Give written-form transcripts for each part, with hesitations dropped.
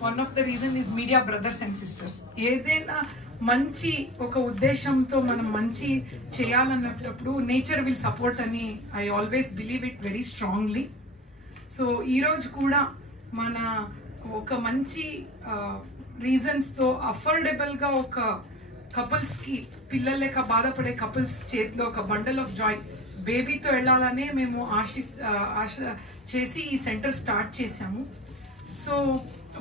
One of the reason is media brothers and sisters. ఏదైనా మంచి ఒక ఉద్దేశంతో మనం మంచి చేయాలన్నప్పుడు నేచర్ విల్ సపోర్ట్ అని I always believe it very strongly. So ఈరోజు కూడా మన ఒక మంచి రీజన్స్తో అఫోర్డబుల్గా ఒక కపుల్స్కి పిల్లలు లేక బాధపడే కపుల్స్ చేతిలో ఒక బండల్ ఆఫ్ జాయ్ బేబీతో వెళ్ళాలనే మేము ఆశ చేసి ఈ సెంటర్ స్టార్ట్ చేసాము. So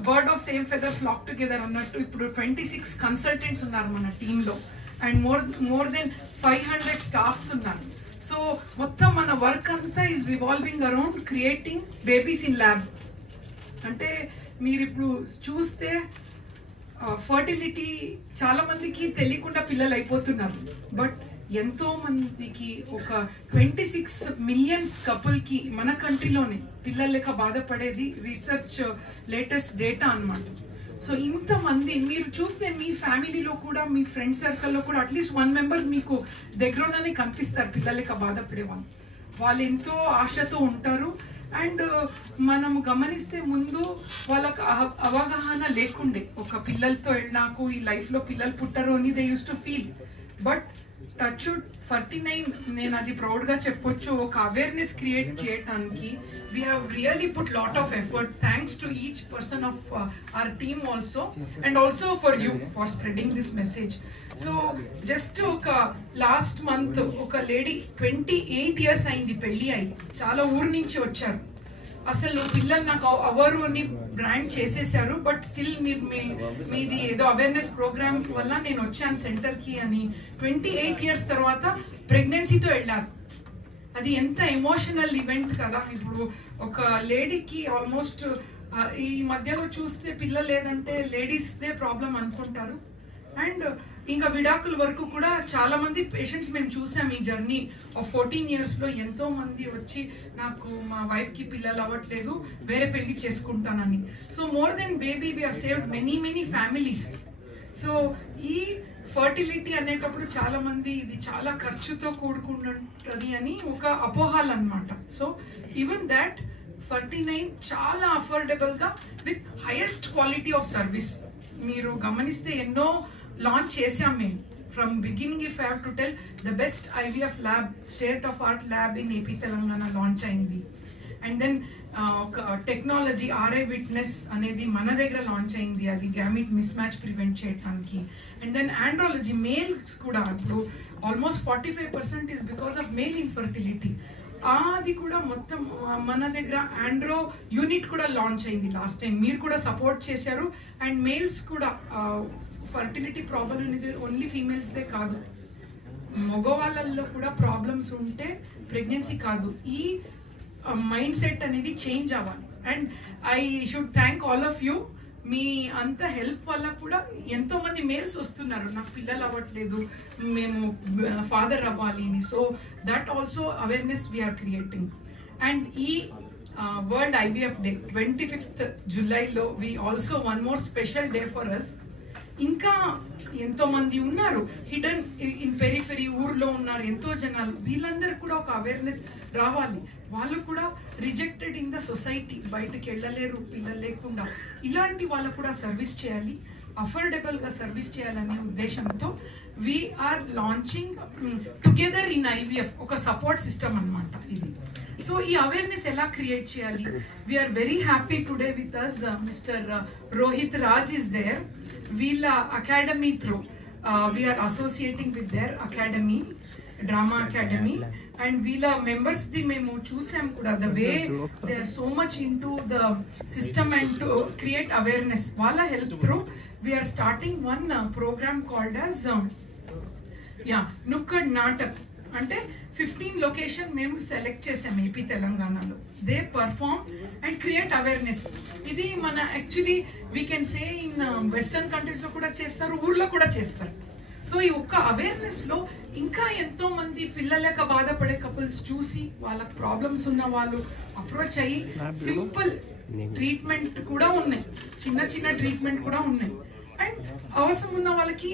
bird of same feather flock together అన్నట్టు ఇప్పుడు 26 కన్సల్టెంట్స్ ఉన్నారు మన టీంలో అండ్ మోర్ దెన్ 500 స్టాఫ్స్ ఉన్నారు. సో మొత్తం మన వర్క్ అంతా is revolving around creating babies in lab. అంటే మీరు ఇప్పుడు చూస్తే ఫర్టిలిటీ చాలా మందికి తెలియకుండా పిల్లలు అయిపోతున్నారు. బట్ ఎంతో మందికి ఒక 26 మిలియన్స్ కపుల్కి మన కంట్రీలోనే పిల్లలు లేక బాధపడేది రీసెర్చ్ లేటెస్ట్ డేటా అన్నమాట. సో ఇంతమంది మీరు చూస్తే మీ ఫ్యామిలీలో కూడా మీ ఫ్రెండ్ సర్కిల్లో కూడా అట్లీస్ట్ 1 మెంబర్ మీకు దగ్గరలోనే కనిపిస్తారు పిల్లలు లేక బాధపడే వాళ్ళు ఎంతో ఆశతో ఉంటారు. అండ్ మనం గమనిస్తే ముందు వాళ్ళకు అవగాహన లేకుండే ఒక పిల్లలతో నాకు ఈ లైఫ్లో పిల్లలు పుట్టరు అని they use to feel. But touch 49 నేను అది ప్రౌడ్గా చెప్పొచ్చు ఒక అవేర్నెస్ క్రియేట్ చేయడానికి we have really put lot of effort thanks to each person of our team also and also for you for spreading this message. So just ఒక last month ఒక lady 28 years అయింది పెళ్లి అయి, చాలా ఊరు నుంచి వచ్చారు. అసలు పిల్లలు నాకు అవరు అని బ్రాండ్ చేసేసారు. బట్ స్టిల్ మీది ఏదో అవేర్నెస్ ప్రోగ్రామ్ వల్ల నేను వచ్చాను సెంటర్కి అని 28 years తర్వాత ప్రెగ్నెన్సీతో వెళ్ళారు. అది ఎంత ఎమోషనల్ ఈవెంట్ కదా. ఇప్పుడు ఒక లేడీకి ఆల్మోస్ట్ ఈ మధ్యలో చూస్తే పిల్లలు లేదంటే లేడీస్దే ప్రాబ్లం అనుకుంటారు. అండ్ ఇంకా విడాకుల వరకు కూడా చాలా మంది పేషెంట్స్ మేము చూసాం ఈ జర్నీ ఆఫ్ 14 years లో. ఎంతో మంది వచ్చి నాకు మా వైఫ్ కి పిల్లలు అవ్వట్లేదు వేరే పెళ్లి చేసుకుంటానని. So more than baby we have saved many families. So ఈ ఫర్టిలిటీ అనేటప్పుడు చాలా మంది ఇది చాలా ఖర్చుతో కూడుకుంటుంది అని ఒక అపోహాలు అన్నమాట. సో ఈవెన్ దాట్ 49 చాలా అఫోర్డబుల్ గా with highest quality of service. మీరు గమనిస్తే ఎన్నో లాంచ్ చేసాం మేము. From beginning if I have to tell the best IVF lab state of art lab in AP Telangana launch అయింది. అండ్ దెన్ ఒక టెక్నాలజీ RI విట్నెస్ అనేది మన దగ్గర లాంచ్ అయింది, అది గ్యామిట్ మిస్ మ్యాచ్ ప్రివెంట్ చేయడానికి. అండ్ దెన్ ఆండ్రాలజీ మేల్స్ కూడా ఇప్పుడు almost 45% is because of male infertility. అది కూడా మొత్తం మన దగ్గర ఆండ్రో యూనిట్ కూడా లాంచ్ అయింది లాస్ట్ టైం. మీరు కూడా సపోర్ట్ చేశారు. అండ్ మేల్స్ కూడా ఫర్టిలిటీ ప్రాబ్లం అనేది ఓన్లీ ఫీమేల్స్దే కాదు, మగవాళ్ళల్లో కూడా ప్రాబ్లమ్స్ ఉంటే ప్రెగ్నెన్సీ కాదు. ఈ మైండ్ సెట్ అనేది చేంజ్ అవ్వాలి. And I should thank all of you. మీ అంత హెల్ప్ వల్ల కూడా ఎంతో మంది మేల్స్ వస్తున్నారు నాకు పిల్లలు అవ్వట్లేదు మేము ఫాదర్ అవ్వాలి అని. So that also awareness we are creating. And ఈ వరల్డ్ IVF డే 25th జూలైలో we also one more special day for us. ఇంకా ఎంతో మంది ఉన్నారు హిడెన్ ఇన్ పెరిఫెరీ, ఊర్లో ఉన్నారు ఎంతో జనాలు. వీళ్ళందరూ కూడా ఒక అవేర్నెస్ రావాలి. వాళ్ళు కూడా రిజెక్టెడ్ ఇన్ ద సొసైటీ, బయటకు వెళ్ళలేరు పిల్లలు లేకుండా. ఇలాంటి వాళ్ళు కూడా సర్వీస్ చేయాలి, అఫోర్డబుల్ గా సర్వీస్ చేయాలనే ఉద్దేశంతో we're launching together in IVF ఒక సపోర్ట్ సిస్టమ్ అన్నమాట ఇది. సో ఈ అవేర్నెస్ ఎలా క్రియేట్ చేయాలి? We're very happy today with us mister Rohit Raj is there. వీళ్ళ academy through we're associating with their academy, drama academy. And వీళ్ళ మెంబర్స్ ది మేము చూసాం కూడా the way they are so much into the system and to create awareness. వాళ్ళ help through we're starting one program called as నుక్కడ్ నాటక్. అంటే 15 location మేము select చేసాం AP తెలంగాణలో. They perform and create awareness. ఇది మన actually we can say in western countries లో కూడా చేస్తారు, ఊర్లో కూడా చేస్తారు. సో ఈ ఒక్క అవేర్నెస్ లో ఇంకా ఎంతో మంది పిల్లలేక బాధపడే కపుల్స్ చూసి వాళ్ళకి ప్రాబ్లమ్స్ ఉన్న వాళ్ళు అప్రోచ్ అయ్యి సింపుల్ ట్రీట్మెంట్ కూడా ఉన్నాయి, చిన్న ట్రీట్మెంట్ కూడా ఉన్నాయి. అండ్ అవసరం ఉన్న వాళ్ళకి